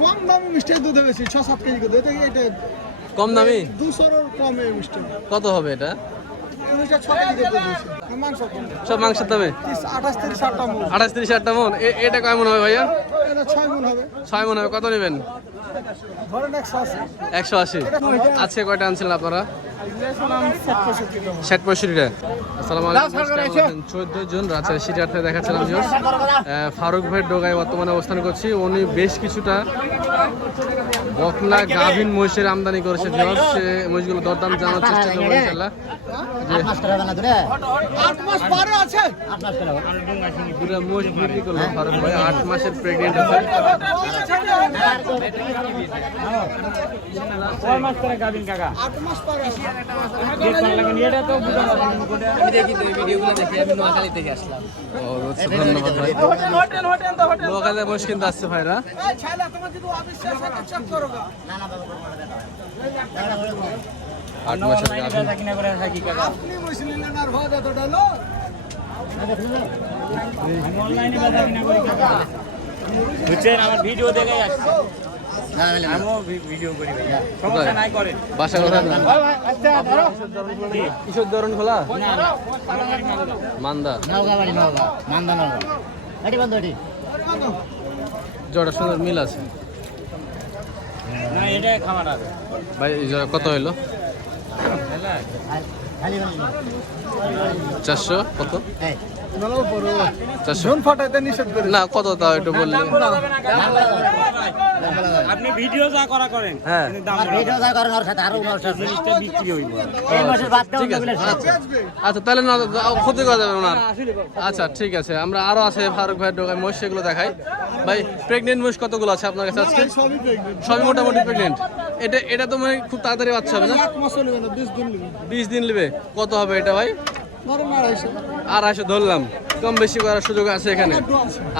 কম দামি মিষ্টি দুধ বেশি 6-7 কেজি করে এটা এটা কম দামি 200 এর কমে মিষ্টি কত হবে এটা? এটা 6 কেজি করে দিয়েছে মাংস কম সব মাংসের দামে 28-30 মণ 28-30 মণ। এটা কয় মণ হবে ভাইয়া? এটা 6 মণ হবে 6 মণ হবে। কত নেবেন? ধরেন 180 180। আজকে কয়টা আনছিলেন আপনারা? 60-65 টাকা। আসসালামু আলাইকুম। 14 জুন রাজশাহী সিটিহাট থেকে দেখাচ্ছিলাম ভিউয়ার্স। ফারুক ভাই ডোগায় বর্তমানে অবস্থান করছি। উনি বেশ কিছুটা বকনা গাভীন মহিষের আমদানি করেছে ভিউয়ার্স। সে মহিষগুলো দরদাম জানার চেষ্টা করবো ইনশাআল্লাহ। 8 মাস করে না ধরে 8 মাস পরে আছে 8 মাস করে দুটো মহিষ বিক্রি করলো ফারুক ভাই। 8 মাসের প্রেগনেন্ট আছে। 6 মাস করে গাবিন কাকা 8 মাস পরে আছে এটা তো বুঝা আমি দেখি তো এই ভিডিওগুলো দেখি আমি নোয়াখালী থেকে আসলাম। ধন্যবাদ ভাই। লোকালে মহিষ কিনতে আসছে ভাইরা। এই ছালা তোমার যদি অবিশ্বাস হয় চেক করো না না বাবা 8 মাসের গাভীন। কিনা করে থাকি কাকা আপনি বসলেন না আর ভাত এতটা লো অনলাইনে বাজার কিনা করি কাকা বুঝছেন আমার ভিডিও দেখেই আসছে না না আমিও ভিডিও করি ভাইয়া সমস্যা নাই করেন বাসা কোথায়? আচ্ছা ধরো কিশোর ধরন খোলা মান্দা নওগাঁ বাড়ি নওগাঁ মান্দা নওগাঁ এটি বন্ধ এটি জোড়া সুন্দর মিল আছে না এটা খামার আছে ভাই এই জোড়া কত হইলো? খালি 400 কত? এই ভালো পড়ো 400 জন ফাটাইতে নিষেধ করে না কত তাও একটু বললে। আপনি ভিডিও যা করা করেন হ্যাঁ আমার ভিডিও যা করেন ওর সাথে আরো জিনিসটা বিক্রি হইব এই মাসের বাদ দাও ওগুলো শোনাচ্ছে আচ্ছা তাহলে না ক্ষতি করা যাবে ওনার। আচ্ছা ঠিক আছে আমরা আরো আছে ফারুক ভাইয়ের দোকানে মহিষ সেগুলো দেখাই। ভাই প্রেগনেন্ট মহিষ কতগুলো আছে আপনার কাছে আজকে? সবই প্রেগনেন্ট সবই মোটামুটি প্রেগনেন্ট। এটা তো মানে খুব তাড়াতাড়ি বাচ্চা হবে না? 1 মাস হলো না 20 দিন লাগবে 20 দিন নেবে। কত হবে এটা ভাই? ধরেন 250 250 ধরলাম। কম বেশি করার সুযোগ আছে এখানে।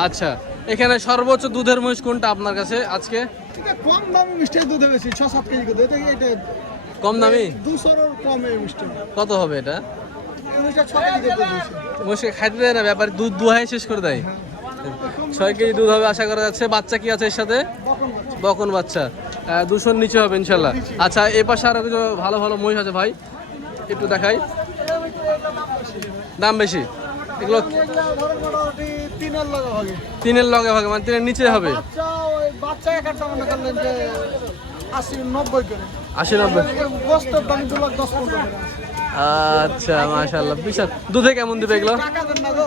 আচ্ছা এখানে সর্বোচ্চ দুধের মহিষ কোনটা আপনার কাছে আজকে? এটা কম দামি মিষ্টি দুধ বেশি 6-7 কেজি করে এটা এটা কম দামি 200 এর কমে মিষ্টি কত হবে এটা? এটা 6 কেজি করে দিয়েছে মহিষকে খাইতে দেয় না ব্যাপারে, দুধ দুহাই শেষ করে দেয়। 6 কেজি দুধ হবে আশা করা যাচ্ছে। বাচ্চা কি আছে এর সাথে? বকন বাচ্চা। 200 নিচে হবে ইনশাল্লাহ। আচ্ছা এ পাশে আরো কিছু ভালো ভালো মহিষ আছে ভাই, একটু দেখাই। দাম বেশি এগুলো? ধরেন মোটামুটি 3 এর লাগা হবে 3 এর লগে ভাগে মানে 3 এর নিচে হবে। বাচ্চা ওই বাচ্চা এক একটা মনে করলেন যে 80-90 করে 80-90। গোস্তের দাম 2-10-15 করে আচ্ছা মাশাআল্লাহ বিশাল। দুধে কেমন দিবে এগুলো? টাকা দেন না গো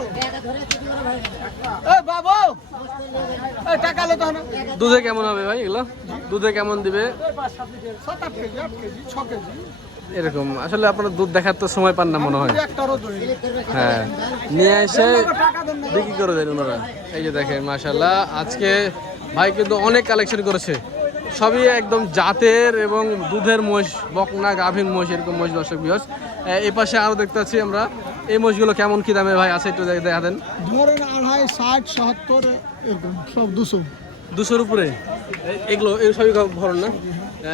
এই বাবু এই টাকা লো তো না দুধে কেমন হবে ভাই এগুলো? দুধে কেমন দিবে? 7-8 কেজি 8 কেজি 6 কেজি এরকম আসলে আপনারা দুধ দেখার তো সময় পান না মনে হয়। একটারও দই হ্যাঁ নিয়ে এসে টাকা দেন না বিক্রি করে দেন ওনারা। এই যে দেখেন মাশাআল্লাহ আজকে ভাই কিন্তু অনেক কালেকশন করেছে, সবই একদম জাতের এবং দুধের মহিষ, বকনা গাভীন মহিষ, এরকম মহিষ দর্শক ভিউয়ার্স। এই পাশে আরো দেখতে পাচ্ছি আমরা। এই মহিষগুলো কেমন কি দামে ভাই আছে একটু দেখা দেন। ধরেন 250 60 70 এরকম সব 200 200-র উপরে এগুলো এই সবই ভরণ না?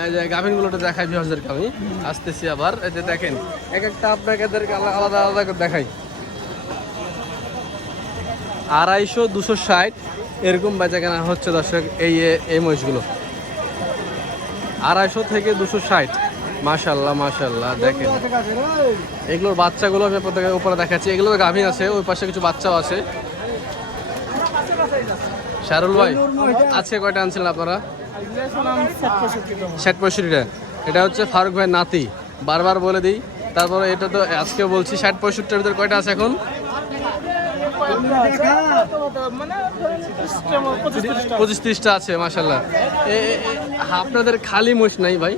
এই যে গাভীনগুলোটা দেখাই ভিউয়ার্সদেরকে আমি আসতেছি আবার। এই যে দেখেন এক একটা আপনাকে আলাদা আলাদা করে দেখাই। 250 260 এরকম বেচা কেনা হচ্ছে দর্শক এই মহিষগুলো। 250 থেকে 260। মাশাআল্লাহ মাশাআল্লাহ দেখেন এগুলোর বাচ্চাগুলো আমি আপনাদের উপরে দেখাচ্ছি। এগুলো তো গাভীন আছে, ওই পাশে কিছু বাচ্চাও আছে। শাহরুল ভাই আজকে কয়টা আনছিলেন আপনারা? 60-65 টাকা। এটা হচ্ছে ফারুক ভাই নাতি, বারবার বলে দিই। তারপরে এটা তো আজকে বলছি 60-65টার ভিতরে কয়টা আছে এখন? 25-30টা আছে মাশাআল্লাহ। আপনাদের খালি মোষ নাই ভাই?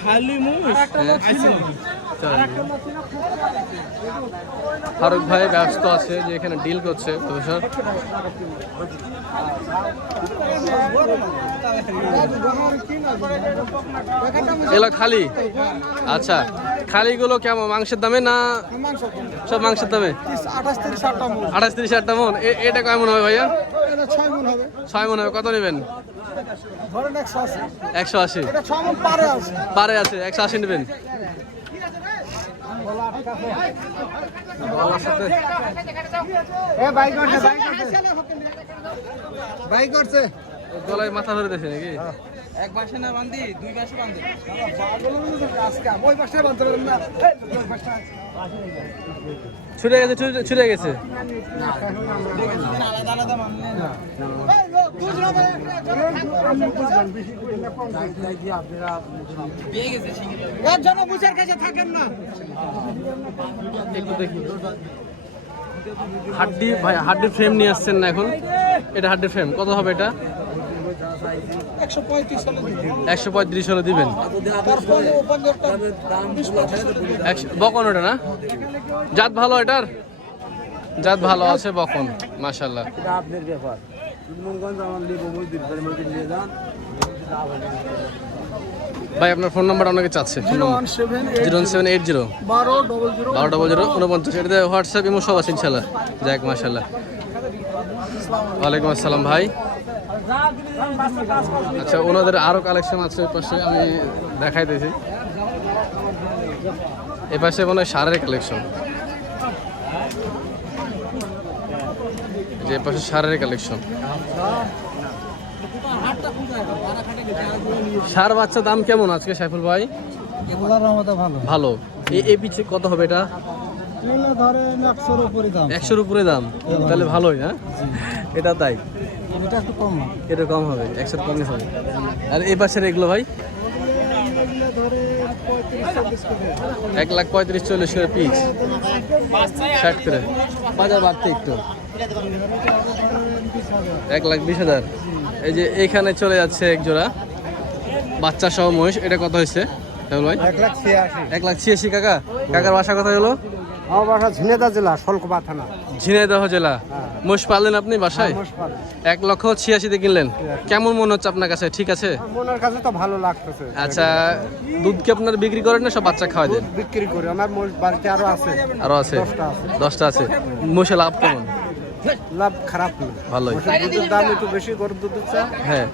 খালি মুষ ফারুক ভাই ব্যস্ত আছে যে এখানে ডিল করছে প্রফেসর। এগুলো খালি? আচ্ছা খালিগুলো কেমন মাংসের দামে না সব মাংসের দামে? 28-30 মণ। এটা কয় মণ হবে ভাইয়া? 6 মণ হবে 6 মণ হবে। কত নেবেন? ধরেন 180 180 এটা 6 মণ পারে আছে পারে আছে 180 নেবেন। এ ভাই করছে ভাই করছে গলায় মাথা ধরে দিয়েছে নাকি? এক মাসে না বান্ধি, 2 মাসে বান্ধি। ওই পাশে বাঁধতে পারেন না ওই পাশটা ছুটে গেছে, ছুটে গেছে। আলাদা আলাদা বান্ধলে না। এই লোক বুঝলো না পেয়ে গেছে শিঙি। একজন বুঝের কাছে থাকেন না একটু দেখি হাড্ডি ভাই, হাড্ডির ফ্রেম নিয়ে আসছেন না এখন? এটা হাড্ডির ফ্রেম কত হবে এটা? 135 সালে দিন 135 হলে দিবেন। তারপরে ওপেনটা 20 বকন ওটা না? জাত ভালো এটার? জাত ভালো আছে বকন, মাশাআল্লাহ। আপনার ব্যাপার মনগঞ্জ আমার লিবো মজদুর করে মজদুর নিয়ে যান। ভাই আপনার ফোন নাম্বার অনেকে চাচ্ছে। 01780 1200 49। এটাতে হোয়াটসঅ্যাপ ইমো সব আছে ইনশাআল্লাহ। যাক মাশাআল্লাহ। ওয়ালাইকুম আসসালাম ভাই। আচ্ছা, ওনাদের আরো কালেকশন আছে ওই পাশে, আমি দেখাইতেছি। এই পাশে মনে হয় সারের কালেকশন, যে পাশে সারের কালেকশন। সার বাচ্চা দাম কেমন আজকে সাইফুল ভাই? আল্লাহর রহমতে ভালো ভালো। এই পিছে কত হবে এটা? এগুলো ধরেন 100 এর উপরে দাম 100-র উপরে দাম, তাহলে ভালোই না? এটা তাই, এটা একটু কম এটা কম হবে, 100 কমই হবে। আর এই পাশের এগুলো ভাই এগুলো ধরে 35-40 করে 1,35,40 করে পিস, 60 করে। বাজার বাড়তে একটু 1,20,000। এই যে এখানে চলে যাচ্ছে এক জোড়া বাচ্চা সহ মহিষ, এটা কত হয়েছে ভাই? 1,86 1,86,000। কাকা, কাকার বাসা কোথায় হলো? আমার বাসা ঝিনেদা জেলা শলকপা থানা ঝিনাইদহ জেলা। মোষ পাললেন আপনি বাসায়? 1,86,000 কিনলেন। কেমন মনে হচ্ছে আপনার কাছে? ঠিক আছে? মনের কাছে তো ভালো লাগতেছে। আচ্ছা, দুধ কি আপনার বিক্রি করেন না সব বাচ্চা খাওয়াই দেন? বিক্রি করি, আমার মোষ বাড়িতে আরো আছে। আরো আছে? 10টা আছে। 10টা আছে। মোষে লাভ কেমন? লাভ খারাপ না, ভালোই। মোষের দুধের দাম একটু বেশি, গরুর দুধের চা। হ্যাঁ।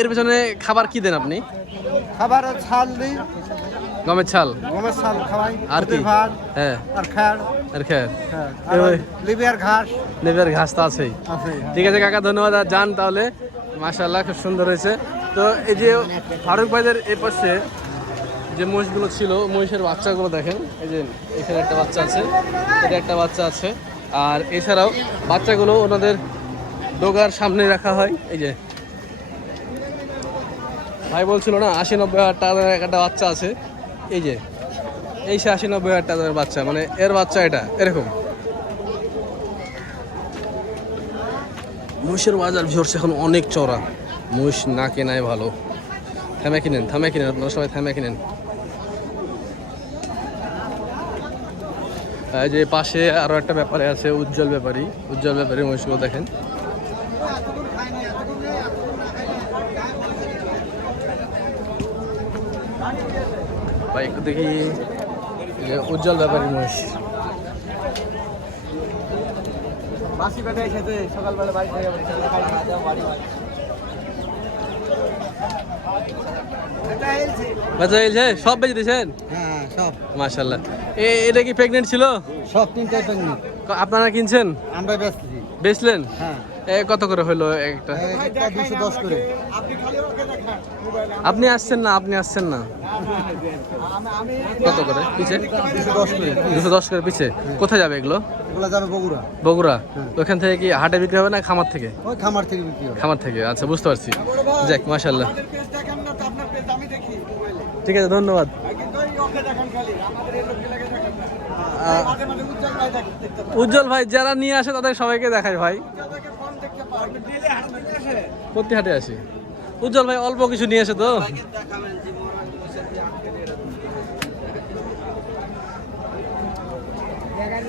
এর পেছনে খাবার কি দেন আপনি? খাবার ছাল দিই, গমের ছাল গমের ছাল খাওয়াই, আর কি? দুধের ভাত হ্যাঁ, আর খ্যার। আর খেয়ে হ্যাঁ, আর ওই লিবিয়ার ঘাস নেবের ঘাস তো আছেই। আছে। ঠিক আছে কাকা, ধন্যবাদ। আর যান তাহলে, মাশাআল্লাহ খুব সুন্দর হয়েছে। তো এই যে ফারুক ভাইদের এই পাশে যে মহিষগুলো ছিল, মহিষের বাচ্চাগুলো দেখেন। এই যে এখানে একটা বাচ্চা আছে, এটা একটা বাচ্চা আছে। আর এছাড়াও বাচ্চাগুলো ওনাদের ডোগার সামনে রাখা হয়। এই যে ভাই বলছিল না 80-90 হাজার টাকার একটা বাচ্চা আছে, এই যে এই 80-90 হাজার টাকার বাচ্চা, মানে এর বাচ্চা এটা এরকম। মহিষের বাজার ভিউয়ার্স এখন অনেক চড়া, মহিষ না কেনাই ভালো। থামে কিনেন, আপনারা সবাই থামে কিনেন। এই যে পাশে আরো একটা ব্যাপারে আছে, উজ্জ্বল ব্যাপারী মহিষগুলো দেখেন। ভাই একটু দেখি, উজ্জ্বল ব্যাপারী মহিষ। বাসি পেটাই খেতে সকালবেলা বাড়ি থেকে বাচ্চা এলছে সব বেঁচে দিয়েছেন? হ্যাঁ, সব মাশাআল্লাহ। এটা কি প্রেগনেন্ট ছিল? সব 3টাই প্রেগনেন্ট। আপনারা কিনছেন? আমরা বেচছি। বেচলেন? হ্যাঁ, কত করে হলো একটা? একটা 210 করে। আপনি আসছেন না? কত করে পিছে? 210 করে। 210 করে পিছে। কোথায় যাবে এগুলো? এগুলো যাবে বগুড়া। বগুড়া। ওখান থেকে কি হাটে বিক্রি হবে না খামার থেকে? ওই খামার থেকে বিক্রি হবে। খামার থেকে, আচ্ছা বুঝতে পারছি। যাক মাশাআল্লাহ, ঠিক আছে, ধন্যবাদ। উজ্জ্বল ভাই যারা নিয়ে আসে তাদের সবাইকে দেখায় ভাই, প্রতি হাটে আসি। উজ্জ্বল ভাই অল্প কিছু নিয়ে আসে তো।